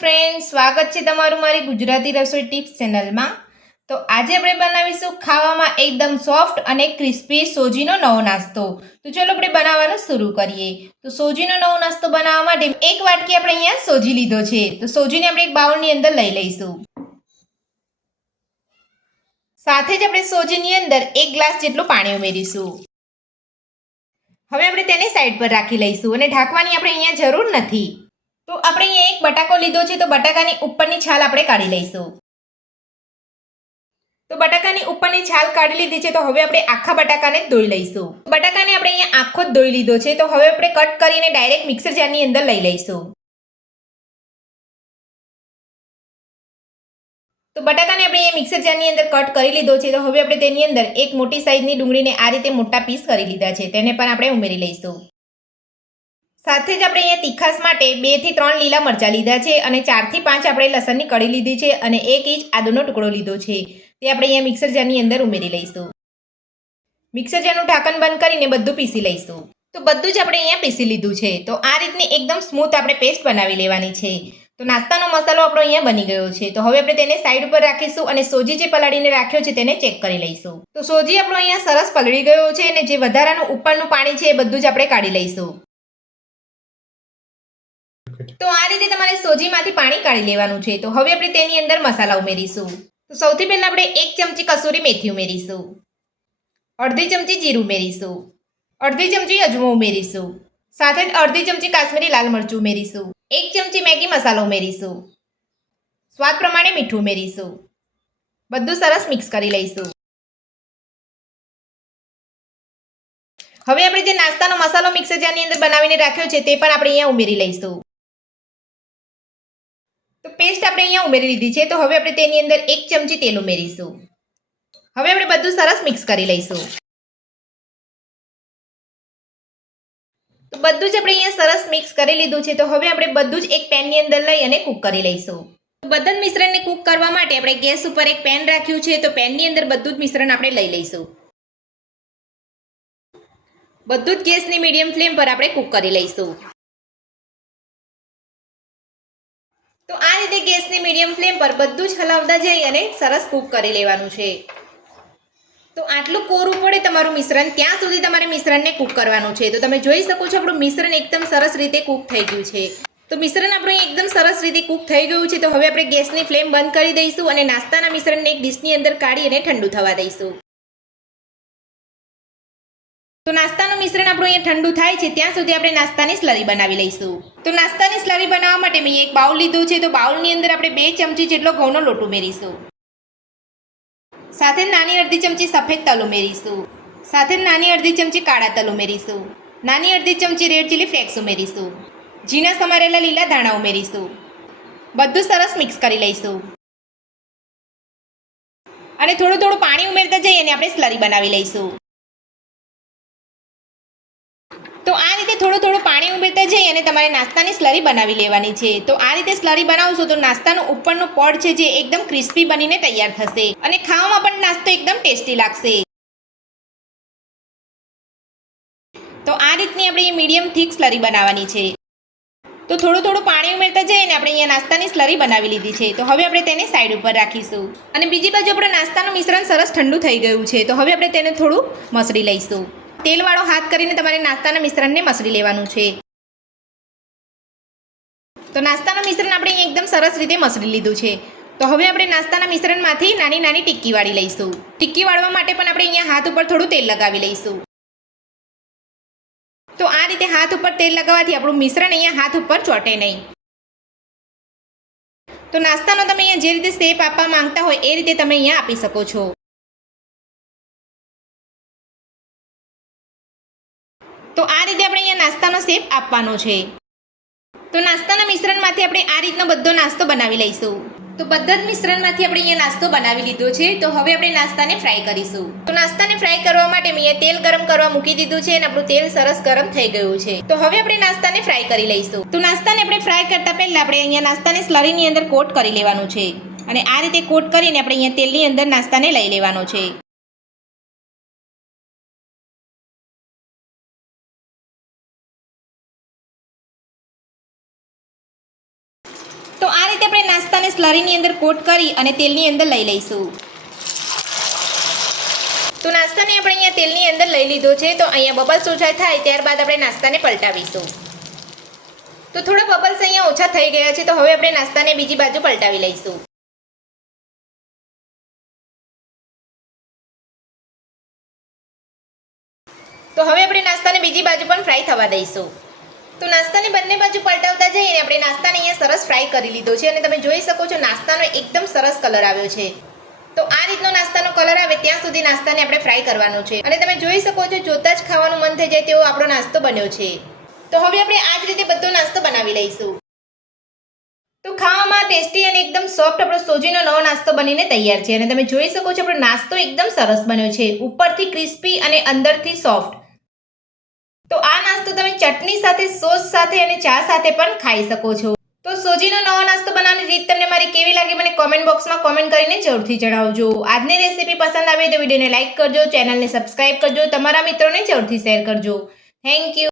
Friends, સ્વાગત છે તમારું મારી ગુજરાતી રસોઈ ટિપ્સ ચેનલમાં। તો આજે આપણે બનાવીશું ખાવામાં એકદમ સોફ્ટ અને ક્રિસ્પી સોજીનો નવો નાસ્તો। તો ચલો આપણે બનાવવાનું શરૂ કરીએ। તો સોજીનો નવો નાસ્તો બનાવવા માટે એક વાટકી આપણે અહીંયા સોજી લીધો છે। તો સોજીને આપણે એક બાઉલની અંદર લઈ લઈશું। સાથે જ આપણે સોજીની અંદર 1 ગ્લાસ જેટલું પાણી ઉમેરીશું। હવે આપણે તેને સાઈડ પર રાખી લઈશું અને ઢાંકવાની આપણે અહીંયા જરૂર નથી। તો આપણે અહીંયા એક બટાકો લીધો છે, તો બટાકાની ઉપરની છાલ આપણે કાઢી લઈશું। તો બટાકાની ઉપરની છાલ કાઢી લીધી છે, તો હવે આપણે આખા બટાકાને ધોઈ લઈશું। બટાકાને આપણે અહીંયા આખો જ ધોઈ લીધો છે, તો હવે આપણે કટ કરીને ડાયરેક્ટ મિક્સર જારની અંદર લઈ લઈશું। તો બટાકાને આપણે અહીંયા મિક્સર જારની અંદર કટ કરી લીધો છે, તો હવે આપણે તેની અંદર એક મોટી સાઈઝની ડુંગળીને આ રીતે મોટા પીસ કરી લીધા છે, તેને પણ આપણે ઉમેરી લઈશું। સાથે જ આપણે અહીંયા તીખાસ માટે 2 થી 3 લીલા મરચાં લીધા છે અને 4 થી 5 આપણે લસણની કળી લીધી છે અને 1 ઇંચ આદુનો ટુકડો લીધો છે, તે આપણે અહીંયા મિક્સર જારની અંદર ઉમેરી લઈશું। મિક્સર જારનું ઢાંકણ બંધ કરીને બધું પીસી લઈશું। તો બધું જ આપણે અહીંયા પીસી લીધું છે। તો આ રીતની એકદમ સ્મૂથ આપણે પેસ્ટ બનાવી લેવાની છે। તો નાસ્તાનો મસાલો આપણો અહીંયા બની ગયો છે। તો હવે આપણે તેને સાઈડ ઉપર રાખીશું અને સોજી જે પલાળીને રાખ્યો છે તેને ચેક કરી લઈશું। તો સોજી આપણો અહીંયા સરસ પલળી ગયો છે અને જે વધારાનું ઉપરનું પાણી છે એ બધું જ આપણે કાઢી લઈશું। તો આ રીતે તમારે સોજીમાંથી પાણી કાઢી લેવાનું છે। તો હવે આપણે તેની અંદર મસાલા ઉમેરીશું। તો સૌથી પહેલા આપણે 1 ચમચી કસૂરી મેથી ઉમેરીશું, અડધી ચમચી જીરું ઉમેરીશું, અડધી ચમચી અજમો ઉમેરીશું, સાથે જ અડધી ચમચી કાશ્મીરી લાલ મરચું ઉમેરીશું, 1 ચમચી મેગી મસાલો ઉમેરીશું, સ્વાદ પ્રમાણે મીઠું ઉમેરીશું। બધું સરસ મિક્સ કરી લઈશું। હવે આપણે જે નાસ્તાનો મસાલો મિક્સર જારની અંદર બનાવીને રાખ્યો છે તે પણ આપણે અહીંયા ઉમેરી લઈશું। તો પેસ્ટ આપણે અહીંયા ઉમેરી લીધી છે। તો હવે આપણે તેની અંદર 1 ચમચી તેલ ઉમેરીશું। હવે આપણે બધું સરસ મિક્સ કરી લઈશું। તો બધું જ આપણે અહીંયા સરસ મિક્સ કરી લીધું છે। તો હવે આપણે બધું જ એક પેનની અંદર લઈ અને કૂક કરી લઈશું। તો બધા જ મિશ્રણને કૂક કરવા માટે આપણે ગેસ ઉપર એક પેન રાખ્યું છે। તો પેનની અંદર બધું જ મિશ્રણ આપણે લઈ લઈશું। બધું જ ગેસની મીડિયમ ફ્લેમ પર આપણે કૂક કરી લઈશું। તો આ રીતે ગેસની મીડિયમ ફ્લેમ પર બધું જ હલાવતા જઈ અને સરસ કૂક કરી લેવાનું છે। તો આટલું કોરું પડે તમારું મિશ્રણ ત્યાં સુધી તમારે મિશ્રણને કૂક કરવાનું છે। તો તમે જોઈ શકો છો આપણું મિશ્રણ એકદમ સરસ રીતે કૂક થઈ ગયું છે। તો મિશ્રણ આપણું એકદમ સરસ રીતે કૂક થઈ ગયું છે। તો હવે આપણે ગેસની ફ્લેમ બંધ કરી દઈશું અને નાસ્તાના મિશ્રણને એક ડીશની અંદર કાઢી અને ઠંડુ થવા દઈશું। તો નાસ્તાનું મિશ્રણ આપણું અહીંયા ઠંડુ થાય છે ત્યાં સુધી આપણે નાસ્તાની સ્લરી બનાવી લઈશું। તો નાસ્તાની સ્લરી બનાવવા માટે મેં એક બાઉલ લીધું છે। તો બાઉલની અંદર આપણે 2 ચમચી જેટલો ઘઉંનો લોટ ઉમેરીશું, સાથે નાની અડધી ચમચી સફેદ તલ ઉમેરીશું, સાથે નાની અડધી ચમચી કાળા તલ ઉમેરીશું, નાની અડધી ચમચી રેડ ચીલી ફ્લેક્સ ઉમેરીશું, ઝીણા સમારેલા લીલા ધાણા ઉમેરીશું। બધું સરસ મિક્સ કરી લઈશું અને થોડું થોડું પાણી ઉમેરતા જઈ અને આપણે સ્લરી બનાવી લઈશું। તો આ રીતે થોડું થોડું પાણી ઉમેરતા જઈ અને તમારે નાસ્તાની સ્લરી બનાવી લેવાની છે। તો આ રીતે સ્લરી બનાવશો તો નાસ્તાનો ઉપરનો પડ છે જે એકદમ ક્રિસ્પી બનીને તૈયાર થશે અને ખાવામાં પણ નાસ્તો એકદમ ટેસ્ટી લાગશે। તો આ રીતની આપણે મીડિયમ થીક સ્લરી બનાવવાની છે। તો થોડું થોડું પાણી ઉમેરતા જઈ અને આપણે અહીંયા નાસ્તાની સ્લરી બનાવી લીધી છે। તો હવે આપણે તેને સાઈડ ઉપર રાખીશું અને બીજી બાજુ આપણે નાસ્તાનું મિશ્રણ સરસ ઠંડુ થઈ ગયું છે। તો હવે આપણે તેને થોડું મસળી લઈશું। તેલવાળો હાથ કરીને તમારે નાસ્તાના મિશ્રણને મસળી લેવાનું છે। તો નાસ્તાનું મિશ્રણ આપણે અહીંયા એકદમ સરસ રીતે મસળી લીધું છે। તો હવે આપણે નાસ્તાના મિશ્રણમાંથી નાની નાની ટિક્કી વાળી લઈશું। ટિક્કી વાળવા માટે પણ આપણે અહીંયા હાથ ઉપર થોડું તેલ લગાવી લઈશું। તો આ રીતે હાથ ઉપર તેલ લગાવવાથી આપણું મિશ્રણ અહીંયા હાથ ઉપર ચોંટે નહીં। તો નાસ્તાનો તમે અહીંયા જે રીતે શેપ આપવા માંગતા હોય એ રીતે તમે અહીંયા આપી શકો છો। તો આ રીતે આપણે અહીંયા નાસ્તાનો શેપ આપવાનો છે। તો નાસ્તાના મિશ્રણમાંથી આપણે આ રીતનો બધો નાસ્તો બનાવી લઈશું। તો બધા જ મિશ્રણમાંથી આપણે અહીંયા નાસ્તો બનાવી લીધો છે। તો હવે આપણે નાસ્તાને ફ્રાય કરીશું। તો નાસ્તાને ફ્રાય કરવા માટે મેં અહીંયા તેલ ગરમ કરવા મૂકી દીધું છે અને આપણું તેલ સરસ ગરમ થઈ ગયું છે। તો હવે આપણે નાસ્તાને ફ્રાય કરી લઈશું। તો નાસ્તાને આપણે ફ્રાય કરતા પહેલા આપણે અહીંયા નાસ્તાને સ્લરીની અંદર કોટ કરી લેવાનું છે અને આ રીતે કોટ કરીને આપણે અહીંયા તેલની અંદર નાસ્તાને લઈ લેવાનો છે। તો આ આપણે નાસ્તાને સ્લરીની અંદર કોટ કરી અને તેલની અંદર લઈ લઈશું. તો નાસ્તાને આપણે અહીંયા તેલની અંદર લઈ લીધો છે. તો અહીંયા બબલ્સ ઓછા થાય ત્યારબાદ આપણે નાસ્તાને પલટાવીશું. તો થોડા બબલ્સ અહીંયા ઓછા થઈ ગયા છે. તો હવે આપણે નાસ્તાને બીજી બાજુ પલટાવી લઈશું. તો હવે આપણે નાસ્તાને બીજી બાજુ પણ ફ્રાય થવા દઈશું. તો નાસ્તાને બંને બાજુ પલટાવતા જઈને આપણે નાસ્તાને અહીંયા સરસ ફ્રાય કરી લીધો છે અને તમે જોઈ શકો છો નાસ્તાનો એકદમ સરસ કલર આવ્યો છે. તો આ રીતનો નાસ્તાનો કલર આવે ત્યાં સુધી નાસ્તાને આપણે ફ્રાય કરવાનો છે અને તમે જોઈ શકો છો જોતા જ ખાવાનું મન થઈ જાય તેવો આપણો નાસ્તો બન્યો છે. તો હવે આપણે આ જ રીતે બધો નાસ્તો બનાવી લઈશું. તો ખાવામાં ટેસ્ટી અને એકદમ સોફ્ટ આપણો સોજીનો નવો નાસ્તો બનીને તૈયાર છે અને તમે જોઈ શકો છો આપણો નાસ્તો એકદમ સરસ બન્યો છે, ઉપરથી ક્રિસ્પી અને અંદરથી સોફ્ટ. તો આ નાસ્તો તમે ચટણી સાથે, સોસ સાથે અને ચા સાથે પણ ખાઈ શકો છો. તો સોજીનો નવો નાસ્તો બનાવવાની રીત તમને મારી કેવી લાગી મને કોમેન્ટ બોક્સમાં કોમેન્ટ કરીને જરૂરથી જણાવજો. આજની રેસીપી પસંદ આવે તો વિડીયોને લાઇક કરજો, ચેનલને સબસ્ક્રાઇબ કરજો, તમારા મિત્રોને જરૂરથી શેર કરજો. Thank you.